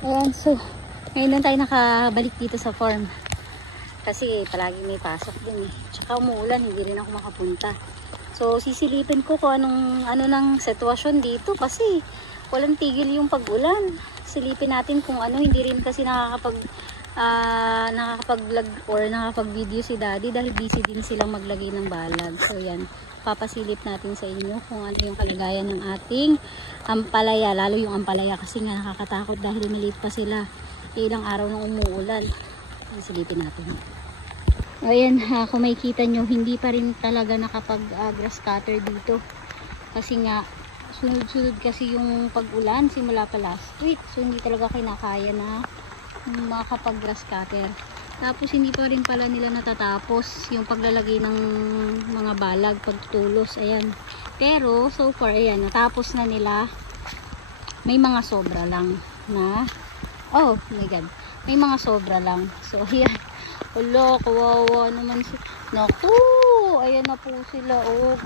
Ayan, so ngayon lang tayo nakabalik dito sa farm. Kasi palagi may pasok din eh. Tsaka umuulan, hindi rin ako makapunta. So sisilipin ko kung ano ng sitwasyon dito kasi walang tigil yung pag-ulan. Silipin natin kung ano, hindi rin kasi nakakapag-vlog or nakakapag-video si daddy dahil busy din silang maglagay ng balag. So yan, papasilip natin sa inyo kung ano yung kalagayan ng ating ampalaya, lalo yung ampalaya kasi nga nakakatakot dahil maliit pa sila. Ilang araw nang umuulan. Silipin natin. Ayan, kung makikita nyo, hindi pa rin talaga nakapag grass cutter dito kasi nga sunod-sunod kasi yung pag-ulan simula pa last week, so hindi talaga kinakaya na makapag grass cutter. Tapos hindi pa rin pala nila natatapos yung paglalagay ng mga balag, pagtulos, ayan. Pero so far, ayan, natapos na nila. May mga sobra lang na, oh my god, may mga sobra lang. So ayan, wala, kawawa naman sila. Naku, ayan na po sila, oh.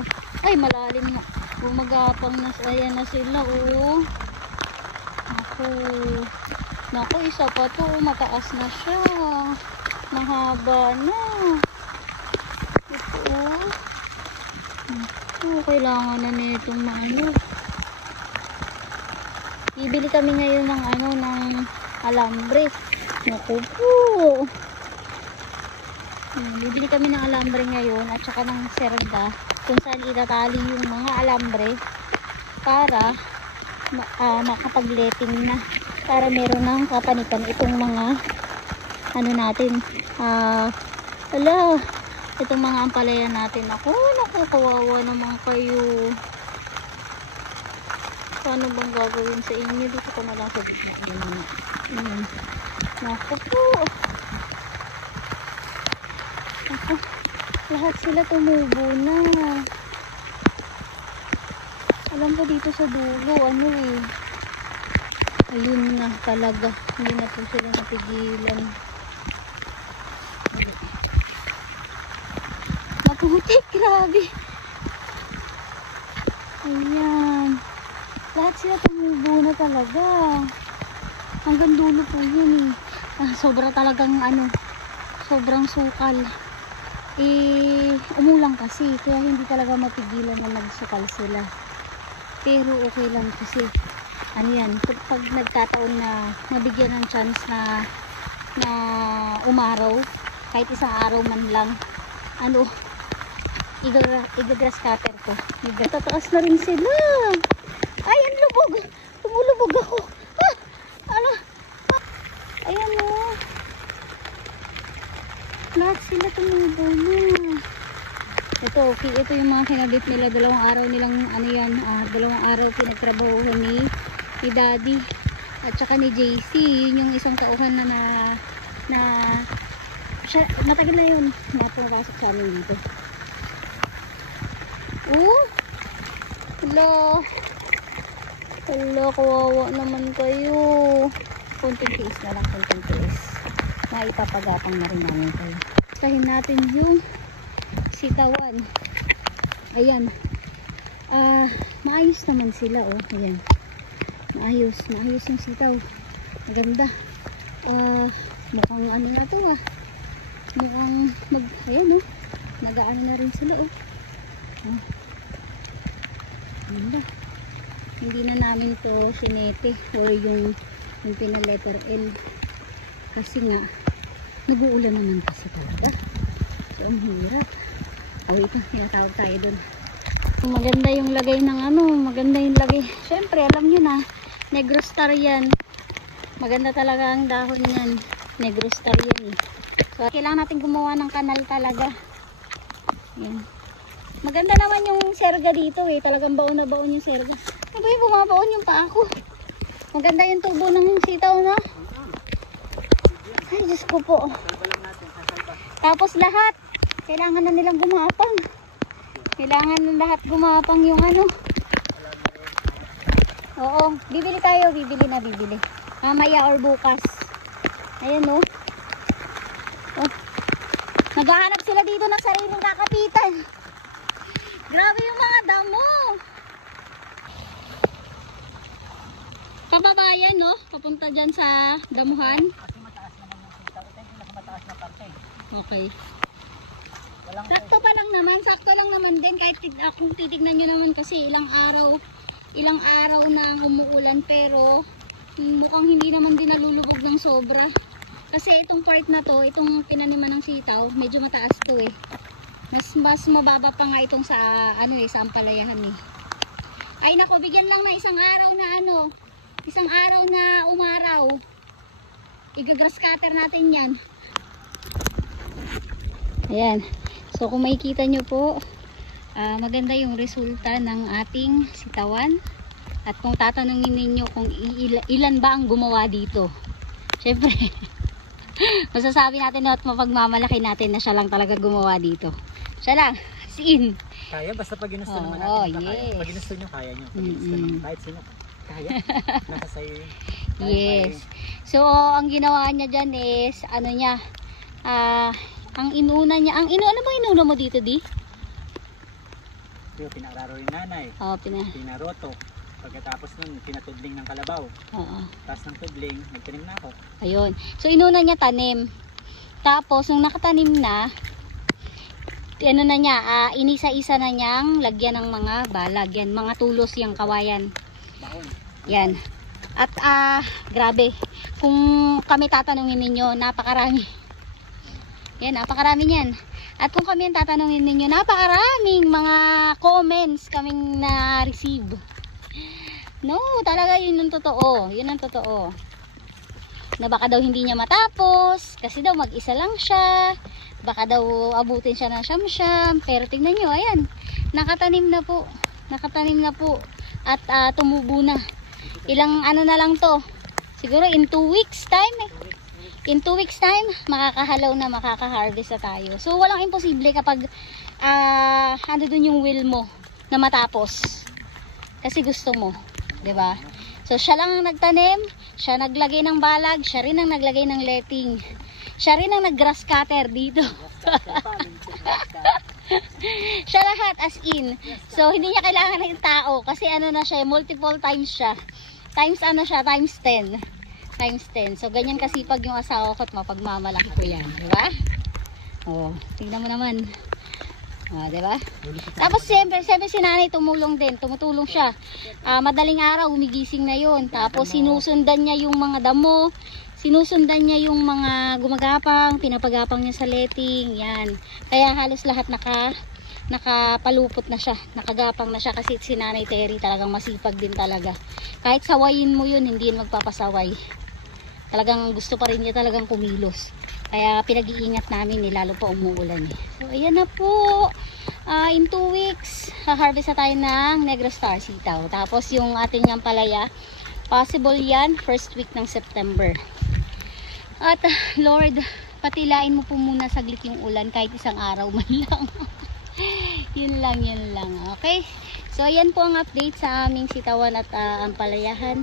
Ay, malalim na. Gumagapang na, ayan na sila, oh. Naku, naku, isa pa to, mataas na siya. Mahaba na. Ito, oh. Naku, kailangan na nitong maano. Bibili kami ngayon ng ano, ng alambre. Naku po. Bibili kami ng alambre ngayon at saka ng serda kung saan itatali yung mga alambre para makapag-letting na, para meron ng kapanikan itong mga ano natin, itong mga ampalaya natin. Ako, naku, kawawa naman kayo. Paano bang gagawin sa inyo? Dito ko na lang sa naku po. Ako, lahat sila tumubo na. Alam ko dito sa dulo, ano eh. Ayun na talaga. Hindi na po sila napigilan. Maputik, grabe. Ayan. Lahat sila tumubo na talaga. Hanggang dulo po yun eh. Sobra talagang ano, sobrang sukal. Umulang kasi kaya hindi talaga mapigilan na magsukal sila, pero okay lang kasi ano yan, pag nagkataon na mabigyan ng chance na umaraw kahit isang araw man lang, ano, igagrass cutter ko. Tataas na rin sila. Ay, ang lubog, tumulubog ako. Ano, ayan o, lahat sila tumubo na. Ito, okay, ito yung mga kinabit nila. Dalawang araw nilang ano yan, dalawang araw pinagtrabahuhan ni daddy at saka ni JC. Yun yung isang tauhan na siya, matagal na yun na pumapasok sa amin dito. Hello, kawawa naman kayo. Kunting tiis na lang, kunting tiis. Maipapagapang na rin namin kayo. Tahin natin yung sitawan. Ayan. Maayos naman sila, oh. Ayan. Maayos yung sitaw. Maganda. Mukhang ano na to, mukhang ayan, oh. Nag-aano na rin sila, oh. Ganda. Hindi na namin to sinete or yung pinaletter L kasi nga nag-uulan naman kasi talaga, so ang hirap. Ito, tinatawag tayo dun. Maganda yung lagay ng ano, maganda yung lagay, syempre alam nyo na, Negro Star yan, maganda talaga ang dahon yan, Negro Star yan eh. So kailangan natin gumawa ng kanal talaga. Yan. Maganda naman yung serga dito eh, talagang baon na baon yung serga. Ano ba yung bumabaon yung paa ko? Maganda yung tubo ng sitaw, no? Ay, Diyos ko po. Tapos lahat, kailangan na nilang gumapang. Kailangan na lahat gumapang yung ano. Oo, bibili tayo, bibili. Mamaya or bukas. Ayan, no? Oh. Naghahanap sila dito ng sariling kakapitan. Grabe yung mga damo. Pababa kawayan, no? Papunta dyan sa damuhan. Kasi mataas naman yung sitaw. Ito yung pinakamataas na parte. Okay. Walang Sakto pa lang naman, sakto lang naman din. Kahit kung titignan nyo naman kasi ilang araw na ang umuulan, pero mukhang hindi naman din nalulubog ng sobra. Kasi itong part na to, itong pinaniman ng sitaw, medyo mataas to eh. Mas mababa pa nga itong sa sa ampalayahan eh. Ay nako, bigyan lang na isang araw na umaraw. Igagrass cutter natin 'yan. Ayan. So kung makikita nyo po, maganda yung resulta ng ating sitawan. At kung tatanungin ninyo kung ilan ba ang gumawa dito, syempre masasabi natin at mapagmamalaki natin na siya lang talaga gumawa dito. Siya lang, siin. Kaya, basta pag ginusto naman Oh, natin. yes. Pag ginusto nyo, kaya nyo. Pag ginusto nyo, kahit sino, kaya. Nasa sa'yo yun. Yes. So, ang ginawa niya dyan is, ano niya, ang inuna niya, ano ba inuna mo dito, di? Yung pinararo yung nanay. Oo, Pinaroto. Pagkatapos nun, pinatudling ng kalabaw. Oo. Tapos ng tudling, nagtanim na ako. Ayun. So, inuna niya tanim. Tapos, nung nakatanim na, inisa-isa na niyang lagyan ng mga balag. Yan, mga tulos yung kawayan. Baon. Yan. At, grabe. Kung kami tatanungin ninyo, napakarami. Yan, napakarami yan. At kung kami ang tatanungin ninyo, napakaraming mga comments kaming na-receive. No, talaga yun ang totoo. Yun ang totoo. Na baka daw hindi niya matapos, kasi daw mag-isa lang siya. Baka daw abutin siya ng siyam-siyam. Pero tingnan nyo, ayan. Nakatanim na po. Nakatanim na po. At tumubo na. Ilang ano na lang to. Siguro in 2 weeks time eh. In 2 weeks time, makakahalaw na, makaka-harvest na tayo. So, walang imposible kapag ano dun yung will mo na matapos. Kasi gusto mo. 'Di ba? So, siya lang ang nagtanim, siya naglagay ng balag, siya rin ang naglagay ng letting. Siya rin ang nag-grass cutter dito. Siya lahat as in. So, hindi niya kailangan ng tao kasi ano na siya, multiple times siya. Times 10. Times 10. So, ganyan kasipag yung asawa ko at mapagmamalaki ko yan. Diba? Oh, tingnan mo naman. Oh, diba? Tapos, siyempre si nanay tumulong din. Tumutulong siya. Madaling araw, umigising na yun. Tapos, sinusundan niya yung mga damo. Sinusundan niya yung mga gumagapang. Pinapagapang niya sa letting. Yan. Kaya halos lahat nakapalupot na siya, nakagapang na siya kasi si Nanay Terry talagang masipag din talaga. Kahit sawayin mo yun, hindi yun magpapasaway. Talagang gusto pa rin niya talagang kumilos. Kaya pinag-iingat namin lalo pa umuulan eh. So ayan na po. In 2 weeks, ha-harvest na tayo ng Negros Star sitaw. Tapos yung ating ampalaya, possible yan first week ng September. At Lord, patilain mo po muna saglit yung ulan kahit isang araw man lang. yun lang. Okay? So, ayan po ang update sa aming sitawan at ampalayahan.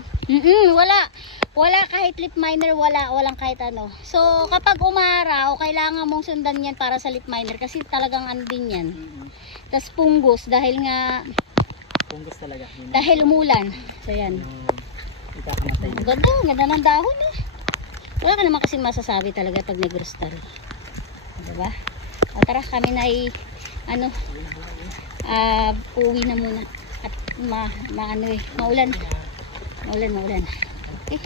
Wala kahit lip miner, walang kahit ano. So, kapag umaraw, kailangan mong sundan yan para sa lip miner kasi talagang ano din yan. Tas punggos dahil nga Punggos talaga. dahil umulan. So, yan. Ikakamatay. Ganda ng dahon eh. Wala ka naman kasi masasabi talaga pag Negros Star. Diba? O tara, kami na uuwi na muna. At maulan. Okay?